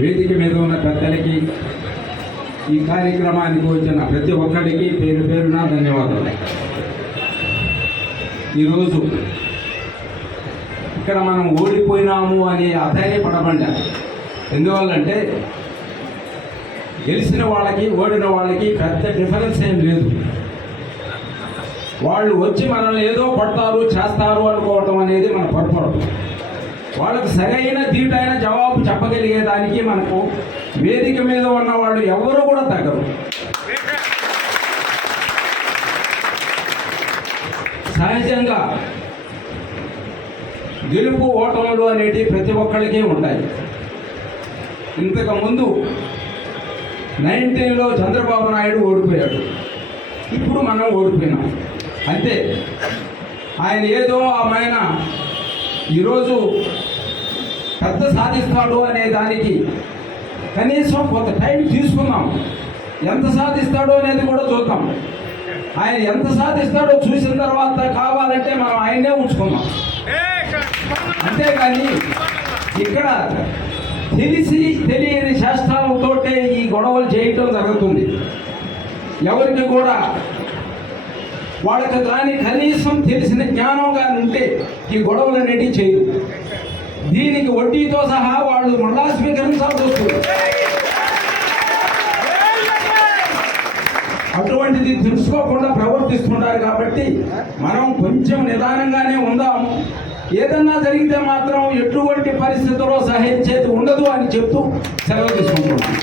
వేదిక మీద ఉన్న పెద్దలకి, ఈ కార్యక్రమానికి వచ్చిన ప్రతి ఒక్కరికి పేరు పేరున ధన్యవాదాలు. ఈరోజు ఇక్కడ మనం ఓడిపోయినాము అని అధైర్యపడమండి. ఎందువల్లంటే గెలిచిన వాళ్ళకి ఓడిన వాళ్ళకి పెద్ద డిఫరెన్స్ ఏం లేదు. వాళ్ళు వచ్చి మనల్ని ఏదో కొడతారు చేస్తారు అనుకోవటం అనేది మన పొరపాటు. వాళ్ళకు సరైన దీటైన జవాబు చెప్పగలిగేదానికి మనకు వేదిక మీద ఉన్న వాళ్ళు ఎవరు కూడా తగ్గరు. సహజంగా గెలుపు ఓటములు అనేవి ప్రతి ఒక్కరికి ఉంటాయి. ఇంతకుముందు 19లో చంద్రబాబు నాయుడు ఓడిపోయాడు, ఇప్పుడు మనం ఓడిపోయినాం అంతే. ఆయన ఏదో ఆయన ఈరోజు పెద్ద సాధిస్తాడు అనే దానికి కనీసం కొంత టైం తీసుకుందాం. ఎంత సాధిస్తాడో అనేది కూడా చూద్దాం. ఆయన ఎంత సాధిస్తాడో చూసిన తర్వాత కావాలంటే మనం ఆయన్నే ఉంచుకుందాం. అంతేగాని ఇక్కడ తెలిసి తెలియని శాస్త్రాలతోటే ఈ గొడవలు చేయటం జరుగుతుంది. ఎవరికి కూడా వాళ్ళకి కానీ కనీసం తెలిసిన జ్ఞానం కానీ ఉంటే ఈ గొడవలు అనేవి చేయరు. దీనికి వడ్డీతో సహా వాళ్ళు మళ్ళా స్వీకరించాల్సి వస్తుంది. అటువంటిది తెలుసుకోకుండా ప్రవర్తిస్తుంటారు. కాబట్టి మనం కొంచెం నిదానంగానే ఉందాము. ఏదన్నా జరిగితే మాత్రం ఎటువంటి పరిస్థితుల్లో సహించేది ఉండదు అని చెప్తూ సెలవు తీసుకుంటున్నాను.